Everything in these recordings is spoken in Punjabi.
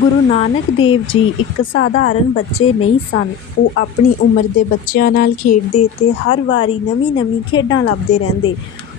ਗੁਰੂ ਨਾਨਕ ਦੇਵ ਜੀ ਇੱਕ ਸਾਧਾਰਨ ਬੱਚੇ ਨਹੀਂ ਸਨ। ਉਹ ਆਪਣੀ ਉਮਰ ਦੇ ਬੱਚਿਆਂ ਨਾਲ ਖੇਡਦੇ ਤੇ ਹਰ ਵਾਰੀ ਨਵੀਂ ਨਵੀਂ ਖੇਡਾਂ ਲੱਭਦੇ ਰਹਿੰਦੇ।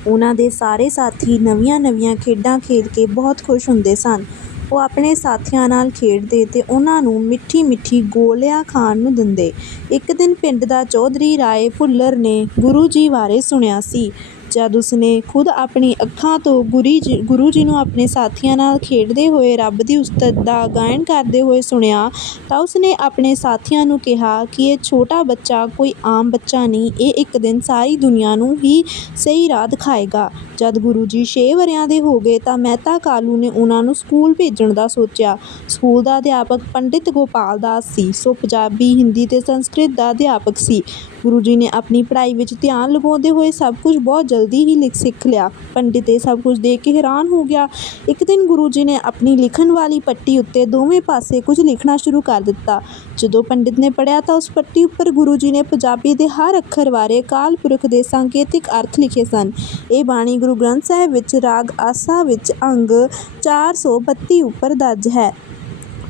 ਉਹਨਾਂ ਦੇ ਸਾਰੇ ਸਾਥੀ ਨਵੀਆਂ ਨਵੀਆਂ ਖੇਡਾਂ ਖੇਡ ਕੇ ਬਹੁਤ ਖੁਸ਼ ਹੁੰਦੇ ਸਨ। ਉਹ ਆਪਣੇ ਸਾਥੀਆਂ ਨਾਲ ਖੇਡਦੇ ਤੇ ਉਹਨਾਂ ਨੂੰ ਮਿੱਠੀ ਮਿੱਠੀ ਗੋਲੀਆਂ ਖਾਣ ਨੂੰ ਦਿੰਦੇ। ਇੱਕ ਦਿਨ ਪਿੰਡ ਦਾ ਚੌਧਰੀ ਰਾਏ ਭੁੱਲਰ ਨੇ ਗੁਰੂ ਜੀ ਬਾਰੇ ਸੁਣਿਆ ਸੀ। ਜਦ ਉਸਨੇ ਖੁਦ ਆਪਣੀ ਅੱਖਾਂ ਤੋਂ ਗੁਰੀ ਜੀ, ਗੁਰੂ ਜੀ ਨੂੰ ਆਪਣੇ ਸਾਥੀਆਂ ਨਾਲ ਖੇਡਦੇ ਹੋਏ ਰੱਬ ਦੀ ਉਸਤਤ ਦਾ ਗਾਇਨ ਕਰਦੇ ਹੋਏ ਸੁਣਿਆ, ਤਾਂ ਉਸਨੇ ਆਪਣੇ ਸਾਥੀਆਂ ਨੂੰ ਕਿਹਾ ਕਿ ਇਹ ਛੋਟਾ ਬੱਚਾ ਕੋਈ ਆਮ ਬੱਚਾ ਨਹੀਂ, ਇਹ ਇੱਕ ਦਿਨ ਸਾਰੀ ਦੁਨੀਆ ਨੂੰ ਹੀ ਸਹੀ ਰਾਹ ਦਿਖਾਏਗਾ। ਜਦ ਗੁਰੂ ਜੀ ਛੇ ਵਰ੍ਹਿਆਂ ਦੇ ਹੋ ਗਏ ਤਾਂ ਮਹਿਤਾ ਕਾਲੂ ਨੇ ਉਹਨਾਂ ਨੂੰ ਸਕੂਲ ਭੇਜਣ ਦਾ ਸੋਚਿਆ। ਸਕੂਲ ਦਾ ਅਧਿਆਪਕ ਪੰਡਿਤ ਗੋਪਾਲ ਦਾਸ ਸੀ, ਸੋ ਪੰਜਾਬੀ, ਹਿੰਦੀ ਤੇ ਸੰਸਕ੍ਰਿਤ ਦਾ ਅਧਿਆਪਕ ਸੀ। ਗੁਰੂ ਜੀ ਨੇ ਆਪਣੀ ਪੜ੍ਹਾਈ ਵਿੱਚ ਧਿਆਨ ਲਗਾਉਂਦੇ ਹੋਏ ਸਭ ਕੁਝ ਬਹੁਤ ਜਲਦੀ ਹੀ ਲਿਖ ਸਿੱਖ ਲਿਆ। ਪੰਡਿਤ ਇਹ ਸਭ ਕੁਝ ਦੇਖ ਕੇ ਹੈਰਾਨ ਹੋ ਗਿਆ। ਇੱਕ ਦਿਨ ਗੁਰੂ ਜੀ ਨੇ ਆਪਣੀ ਲਿਖਣ ਵਾਲੀ ਪੱਟੀ ਉੱਤੇ ਦੋਵੇਂ ਪਾਸੇ ਕੁਝ ਲਿਖਣਾ ਸ਼ੁਰੂ ਕਰ ਦਿੱਤਾ। ਜਦੋਂ ਪੰਡਿਤ ਨੇ ਪੜ੍ਹਿਆ ਤਾਂ ਉਸ ਪੱਟੀ ਉੱਪਰ ਗੁਰੂ ਜੀ ਨੇ ਪੰਜਾਬੀ ਦੇ ਹਰ ਅੱਖਰ ਬਾਰੇ ਕਾਲ ਪੁਰਖ ਦੇ ਸੰਕੇਤਿਕ ਅਰਥ ਲਿਖੇ ਸਨ। ਇਹ ਬਾਣੀ ਗੁਰੂ ਗ੍ਰੰਥ ਸਾਹਿਬ ਵਿੱਚ ਰਾਗ ਆਸਾ ਵਿੱਚ ਅੰਗ 432 ਉੱਪਰ ਦਰਜ ਹੈ।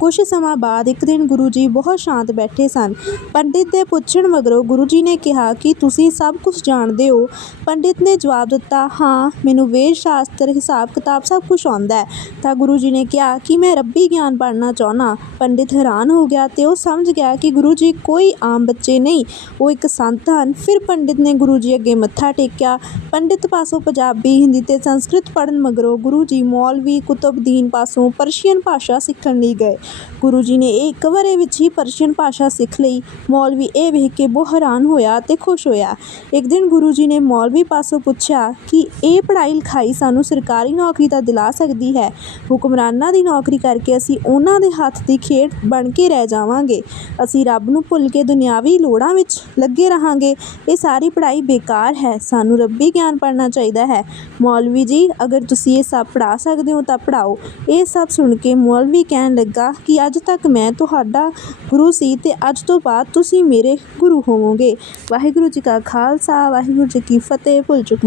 ਕੁਝ ਸਮਾਂ ਬਾਅਦ ਇੱਕ ਦਿਨ ਗੁਰੂ ਜੀ ਬਹੁਤ ਸ਼ਾਂਤ ਬੈਠੇ ਸਨ। ਪੰਡਿਤ ਦੇ ਪੁੱਛਣ ਮਗਰੋਂ ਗੁਰੂ ਜੀ ਨੇ ਕਿਹਾ ਕਿ ਤੁਸੀਂ ਸਭ ਕੁਝ ਜਾਣਦੇ ਹੋ। ਪੰਡਿਤ ਨੇ ਜਵਾਬ ਦਿੱਤਾ, ਹਾਂ, ਮੈਨੂੰ ਵੇਦ ਸ਼ਾਸਤਰ, ਹਿਸਾਬ ਕਿਤਾਬ ਸਭ ਕੁਝ ਆਉਂਦਾ ਹੈ। ਤਾਂ ਗੁਰੂ ਜੀ ਨੇ ਕਿਹਾ, ਕਿ ਮੈਂ ਰੱਬੀ ਗਿਆਨ ਪੜ੍ਹਨਾ ਚਾਹੁੰਦਾ? ਪੰਡਿਤ ਹੈਰਾਨ ਹੋ ਗਿਆ ਤੇ ਉਹ ਸਮਝ ਗਿਆ ਕਿ ਗੁਰੂ ਜੀ ਕੋਈ ਆਮ ਬੱਚੇ ਨਹੀਂ, ਉਹ ਇੱਕ ਸੰਤ ਹਨ। ਫਿਰ ਪੰਡਿਤ ਨੇ ਗੁਰੂ ਜੀ ਅੱਗੇ ਮੱਥਾ ਟੇਕਿਆ। ਪੰਡਿਤ ਪਾਸੋਂ ਪੰਜਾਬੀ, ਹਿੰਦੀ ਤੇ ਸੰਸਕ੍ਰਿਤ ਪੜ੍ਹਨ ਮਗਰੋਂ ਗੁਰੂ ਜੀ ਮੌਲਵੀ ਕੁਤਬਦੀਨ ਪਾਸੋਂ ਪਰਸ਼ੀਅਨ ਭਾਸ਼ਾ ਸਿੱਖਣ ਲਈ ਗਏ। ਗੁਰੂ ਜੀ ਨੇ ਇਹ ਇੱਕ ਵਰ੍ਹੇ ਵਿੱਚ ਹੀ ਪਰਸ਼ੀਅਨ ਭਾਸ਼ਾ ਸਿੱਖ ਲਈ। ਮੌਲਵੀ ਇਹ ਵੇਖ ਕੇ ਬਹੁਤ ਹੈਰਾਨ ਹੋਇਆ ਅਤੇ ਖੁਸ਼ ਹੋਇਆ। ਇੱਕ ਦਿਨ ਗੁਰੂ ਜੀ ਨੇ ਮੌਲਵੀ ਪਾਸੋਂ ਪੁੱਛਿਆ ਕਿ ਇਹ ਪੜ੍ਹਾਈ ਲਿਖਾਈ ਸਾਨੂੰ ਸਰਕਾਰੀ ਨੌਕਰੀ ਤਾਂ ਦਿਲਾ ਸਕਦੀ ਹੈ। ਹੁਕਮਰਾਨਾਂ ਦੀ ਨੌਕਰੀ ਕਰਕੇ ਅਸੀਂ ਉਹਨਾਂ ਦੇ ਹੱਥ ਦੀ ਖੇਡ ਬਣ ਕੇ ਰਹਿ ਜਾਵਾਂਗੇ। ਅਸੀਂ ਰੱਬ ਨੂੰ ਭੁੱਲ ਕੇ ਦੁਨਿਆਵੀ ਲੋੜਾਂ ਵਿੱਚ ਲੱਗੇ ਰਹਾਂਗੇ। ਇਹ ਸਾਰੀ ਪੜ੍ਹਾਈ ਬੇਕਾਰ ਹੈ। ਸਾਨੂੰ ਰੱਬੀ ਗਿਆਨ ਪੜ੍ਹਨਾ ਚਾਹੀਦਾ ਹੈ। ਮੌਲਵੀ ਜੀ, ਅਗਰ ਤੁਸੀਂ ਇਹ ਸਭ ਪੜ੍ਹਾ ਸਕਦੇ ਹੋ ਤਾਂ ਪੜ੍ਹਾਓ। ਇਹ ਸਭ ਸੁਣ ਕੇ ਮੌਲਵੀ ਕਹਿਣ ਲੱਗਾ ਕਿ ਅੱਜ ਤੱਕ ਮੈਂ ਤੁਹਾਡਾ ਗੁਰੂ ਸੀ ਤੇ ਅੱਜ ਤੋਂ ਬਾਅਦ ਤੁਸੀਂ ਮੇਰੇ ਗੁਰੂ ਹੋਵੋਗੇ। ਵਾਹਿਗੁਰੂ ਜੀ ਕਾ ਖਾਲਸਾ, ਵਾਹਿਗੁਰੂ ਜੀ ਕੀ ਫਤਿਹ, ਭੁੱਲ ਚੁੱਕ